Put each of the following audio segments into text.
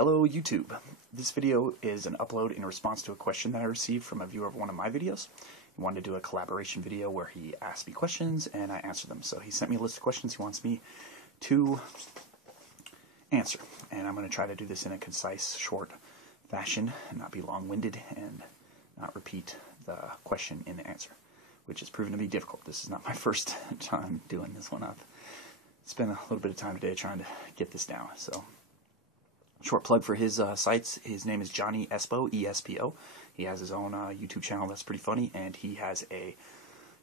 Hello YouTube. This video is an upload in response to a question that I received from a viewer of one of my videos. He wanted to do a collaboration video where he asked me questions and I answer them. So he sent me a list of questions he wants me to answer. And I'm going to try to do this in a concise, short fashion and not be long-winded and not repeat the question in the answer, which has proven to be difficult. This is not my first time doing this one. I've spent a little bit of time today trying to get this down. So, short plug for his sites. His name is Johnny Espo, E-S-P-O. He has his own YouTube channel that's pretty funny, and he has a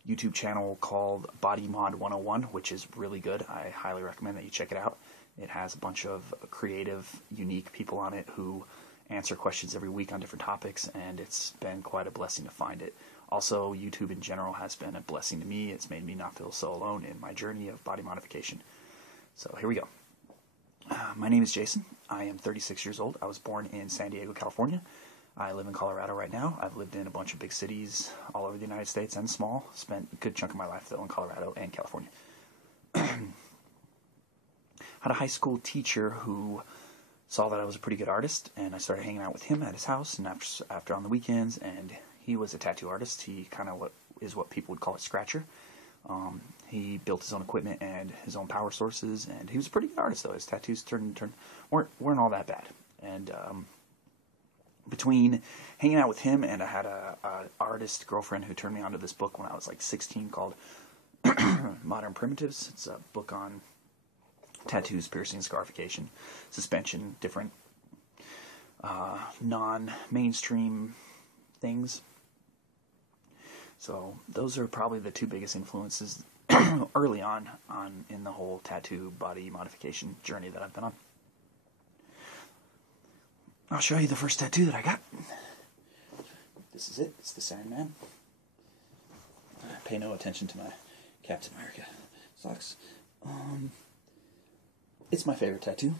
YouTube channel called Body Mod 101, which is really good. I highly recommend that you check it out. It has a bunch of creative, unique people on it who answer questions every week on different topics, and it's been quite a blessing to find it. Also, YouTube in general has been a blessing to me. It's made me not feel so alone in my journey of body modification. So here we go. My name is Jason. I am 36 years old. I was born in San Diego, California. I live in Colorado right now. I've lived in a bunch of big cities all over the United States and small. Spent a good chunk of my life, though, in Colorado and California. Had a high school teacher who saw that I was a pretty good artist, and I started hanging out with him at his house and after on the weekends, and he was a tattoo artist. He kind of is what people would call a scratcher. He built his own equipment and his own power sources, and he was a pretty good artist, though. His tattoos weren't all that bad. And between hanging out with him, and I had a artist girlfriend who turned me onto this book when I was like 16 called Modern Primitives. It's a book on tattoos, piercing, scarification, suspension, different non-mainstream things. So those are probably the two biggest influences early on in the whole tattoo body modification journey that I've been on. I'll show you the first tattoo that I got. This is it. It's the Sandman. Pay no attention to my Captain America socks. It's my favorite tattoo,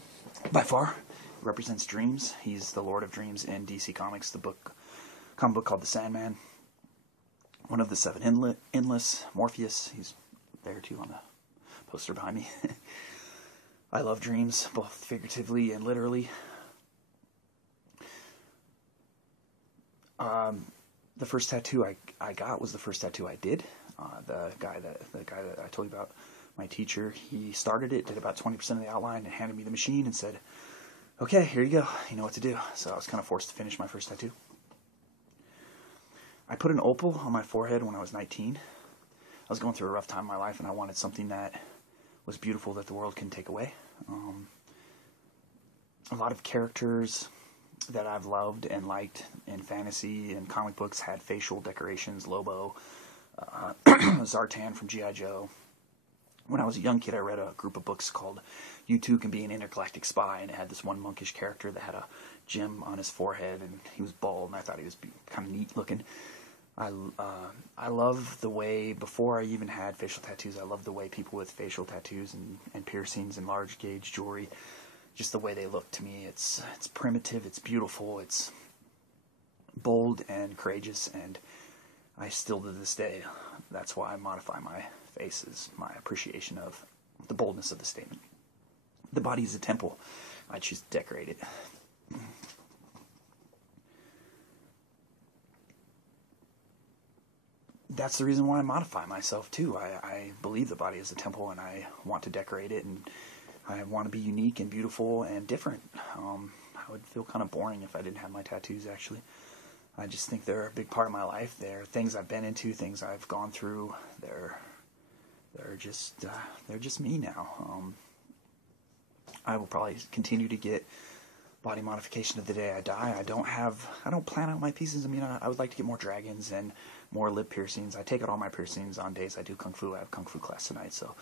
by far. It represents dreams. He's the Lord of Dreams in DC Comics, the comic book called The Sandman. One of the seven endless, Morpheus. He's there too on the poster behind me. I love dreams, both figuratively and literally. The first tattoo I got was the first tattoo I did. The guy that I told you about, my teacher, he started it, did about 20% of the outline, and handed me the machine and said, "Okay, here you go. You know what to do." So I was kind of forced to finish my first tattoo. I put an opal on my forehead when I was 19. I was going through a rough time in my life, and I wanted something that was beautiful that the world can take away. A lot of characters that I've loved and liked in fantasy and comic books had facial decorations. Lobo, Zartan from G.I. Joe. When I was a young kid, I read a group of books called You Too Can Be an Intergalactic Spy, and it had this one monkish character that had a gem on his forehead, and he was bald, and I thought he was kind of neat looking. I love the way, before I even had facial tattoos, I love the way people with facial tattoos and piercings and large gauge jewelry, just the way they look to me. It's primitive, it's beautiful, it's bold and courageous, and I still to this day, that's why I modify my face, is my appreciation of the boldness of the statement. The body is a temple. I choose to decorate it. That's the reason why I modify myself too. I believe the body is a temple, and I want to decorate it, and I want to be unique and beautiful and different. I would feel kind of boring if I didn't have my tattoos, actually. I just think they're a big part of my life. They're things I've been into, things I've gone through. They're just me now. I will probably continue to get body modification to the day I die. I don't plan out my pieces. I mean, I would like to get more dragons and more lip piercings. I take out all my piercings on days I do Kung Fu. I have Kung Fu class tonight, so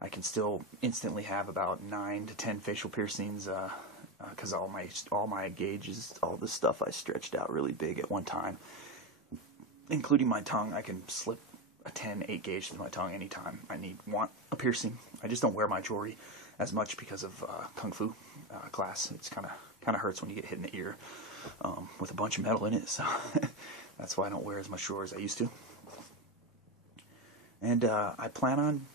I can still instantly have about 9 to 10 facial piercings, because all my gauges, all the stuff I stretched out really big at one time, including my tongue. I can slip a 10/8 gauge through my tongue anytime I want a piercing. I just don't wear my jewelry as much because of Kung Fu class. It's kind of hurts when you get hit in the ear with a bunch of metal in it, so that's why I don't wear as much jewelry as I used to. And I plan on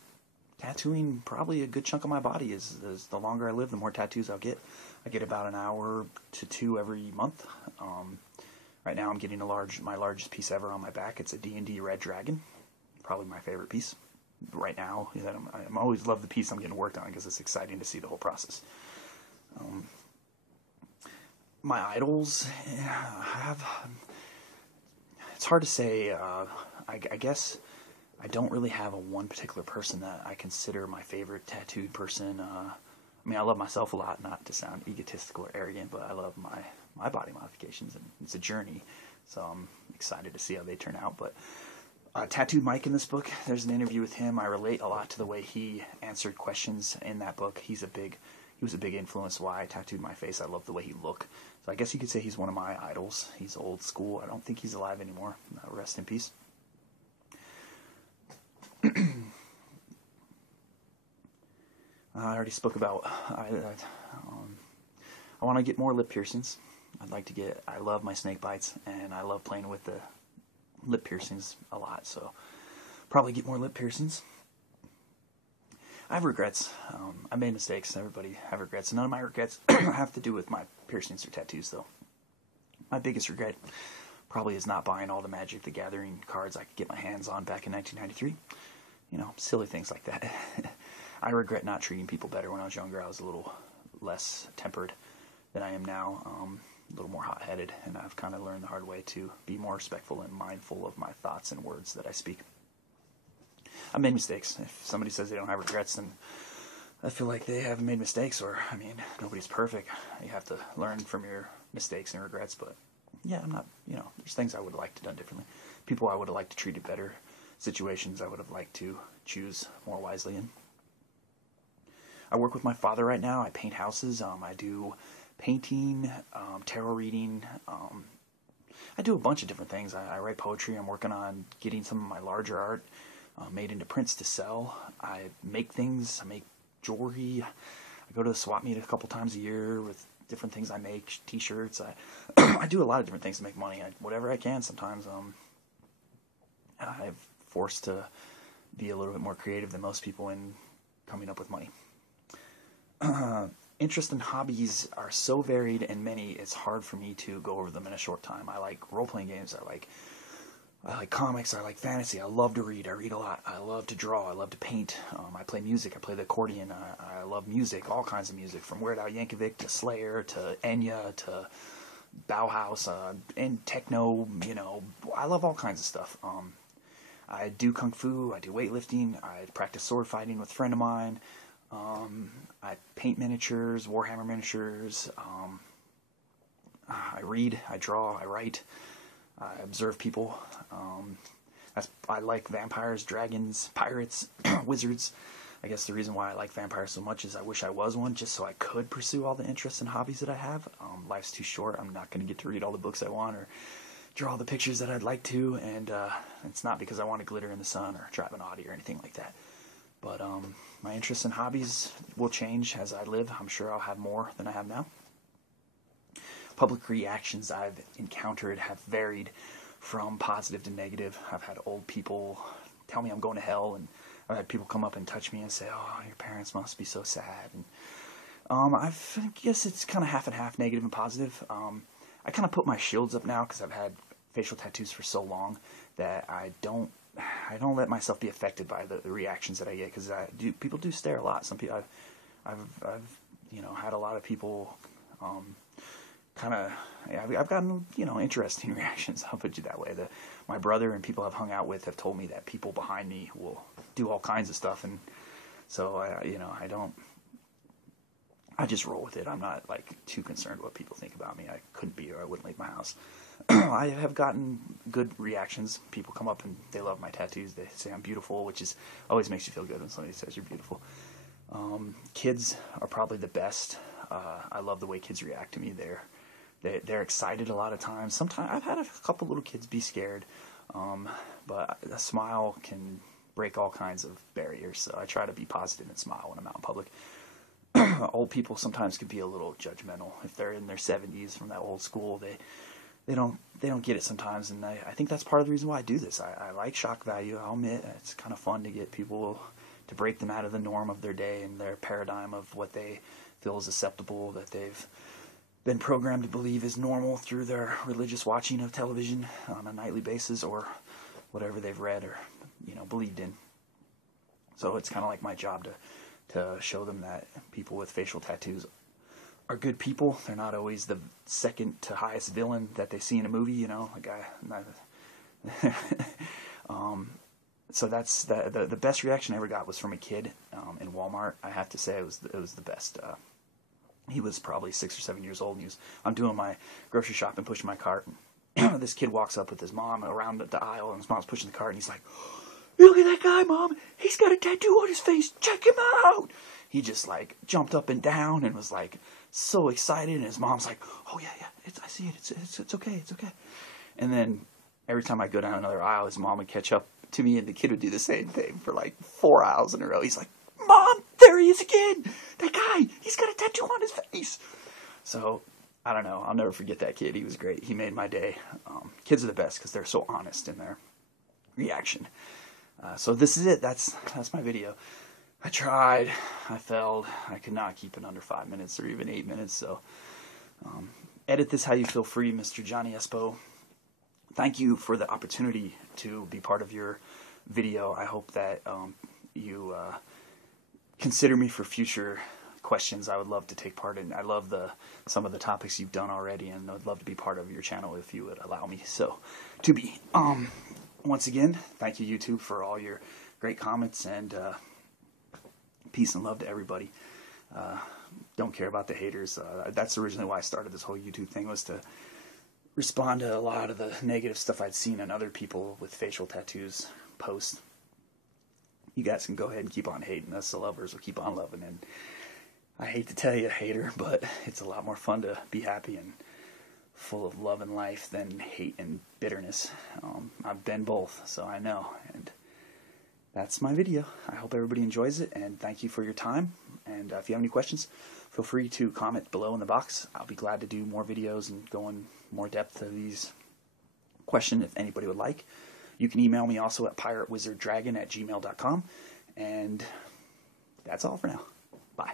tattooing probably a good chunk of my body. As the longer I live, the more tattoos I'll get. I get about an hour to 2 every month. Right now I'm getting my largest piece ever on my back. It's a D&D Red Dragon, probably my favorite piece right now. I'm always love the piece I'm getting worked on because it's exciting to see the whole process. My idols, it's hard to say. I guess I don't really have a one particular person that I consider my favorite tattooed person. I mean, I love myself a lot, not to sound egotistical or arrogant, but I love my body modifications, and it's a journey, so I'm excited to see how they turn out. But Tattooed Mike in this book, there's an interview with him. I relate a lot to the way he answered questions in that book. He was a big influence why I tattooed my face. I love the way he looked. So I guess you could say he's one of my idols. He's old school. I don't think he's alive anymore. Rest in peace. I already spoke about, I want to get more lip piercings. I love my snake bites, and I love playing with the lip piercings a lot, so probably get more lip piercings. I have regrets. I made mistakes. Everybody have regrets. None of my regrets have to do with my piercings or tattoos, though. My biggest regret probably is not buying all the Magic the Gathering cards I could get my hands on back in 1993. Silly things like that. I regret not treating people better when I was younger. I was a little less tempered than I am now, a little more hot-headed, and I've kind of learned the hard way to be more respectful and mindful of my thoughts and words that I speak. I've made mistakes. If somebody says they don't have regrets, then I feel like they haven't made mistakes, or, nobody's perfect. You have to learn from your mistakes and regrets, but yeah, I'm not, there's things I would have liked to done differently. People I would have liked to treated better. Situations I would have liked to choose more wisely in. I work with my father right now. I paint houses. I do painting, tarot reading. I do a bunch of different things. I write poetry. I'm working on getting some of my larger art made into prints to sell. I make things. I make jewelry. I go to the swap meet a couple times a year with different things I make, t-shirts. I do a lot of different things to make money. Whatever I can sometimes. I'm forced to be a little bit more creative than most people in coming up with money. Interest and hobbies are so varied and many, it's hard for me to go over them in a short time. I like role-playing games. I like comics. I like fantasy. I love to read. I read a lot. I love to draw. I love to paint. I play music. I play the accordion. I love music, all kinds of music, from Weird Al Yankovic to Slayer to Enya to Bauhaus and techno. I love all kinds of stuff. I do kung fu. I do weightlifting. I practice sword fighting with a friend of mine. I paint miniatures, Warhammer miniatures. I read, I draw, I write, I observe people. I like vampires, dragons, pirates, wizards. I guess the reason why I like vampires so much is I wish I was one, just so I could pursue all the interests and hobbies that I have. Life's too short. I'm not going to get to read all the books I want or draw all the pictures that I'd like to, and it's not because I want to glitter in the sun or drive an Audi or anything like that. But my interests and hobbies will change as I live. I'm sure I'll have more than I have now. Public reactions I've encountered have varied from positive to negative. I've had old people tell me I'm going to hell, and I've had people come up and touch me and say, "Oh, your parents must be so sad." And I guess it's kind of half and half, negative and positive. I kind of put my shields up now because I've had facial tattoos for so long that I don't let myself be affected by the reactions that I get, because people do stare a lot. Some people, I've had a lot of people, I've gotten interesting reactions. I'll put it that way. My brother and people I've hung out with have told me that people behind me will do all kinds of stuff, and so I just roll with it. I'm not too concerned what people think about me. I couldn't be, or I wouldn't leave my house. I have gotten good reactions. People come up and they love my tattoos. They say I'm beautiful, which always makes you feel good when somebody says you're beautiful. Kids are probably the best. I love the way kids react to me. They're excited a lot of times. Sometimes I've had a couple little kids be scared, but a smile can break all kinds of barriers. So I try to be positive and smile when I'm out in public. Old people sometimes can be a little judgmental. If they're in their 70s from that old school, they don't get it sometimes, and I think that's part of the reason why I do this. I like shock value. I'll admit it's kind of fun to get people to break them out of the norm of their day and their paradigm of what they feel is acceptable, that they've been programmed to believe is normal through their religious watching of television on a nightly basis, or whatever they've read or believed in. So it's kind of like my job to show them that people with facial tattoos are good people. They're not always the second to highest villain that they see in a movie, so that's the best reaction I ever got was from a kid in Walmart. I have to say it was the best. He was probably 6 or 7 years old, and I'm doing my grocery shopping, pushing my cart, and this kid walks up with his mom around the aisle, and his mom's pushing the cart, and he's like, "Look at that guy, Mom! He's got a tattoo on his face! Check him out!" He just jumped up and down and was so excited, and his mom's like, "Oh yeah, I see it. It's okay, it's okay." And then every time I go down another aisle, his mom would catch up to me, and the kid would do the same thing for 4 aisles in a row. He's like, "Mom, there he is again! That guy, he's got a tattoo on his face!" So, I don't know. I'll never forget that kid. He was great. He made my day. Kids are the best because they're so honest in their reaction. So this is it. That's my video. I tried. I failed. I could not keep it under 5 minutes or even 8 minutes. So edit this how you feel free, Mr. Johnny Espo. Thank you for the opportunity to be part of your video. I hope that you consider me for future questions. I would love to take part in. I love some of the topics you've done already, and I'd love to be part of your channel if you would allow me to be. Once again, thank you, YouTube, for all your great comments, and peace and love to everybody. Don't care about the haters. That's originally why I started this whole YouTube thing, was to respond to a lot of the negative stuff I'd seen in other people with facial tattoos post. You guys can go ahead and keep on hating. Us, the lovers, will keep on loving. And I hate to tell you, hater, but it's a lot more fun to be happy and full of love and life than hate and bitterness. I've been both, so I know. And that's my video. I hope everybody enjoys it, and thank you for your time. And if you have any questions, feel free to comment below in the box. I'll be glad to do more videos and go in more depth to these questions if anybody would like. You can email me also at piratewizarddragon@gmail.com. And that's all for now. Bye.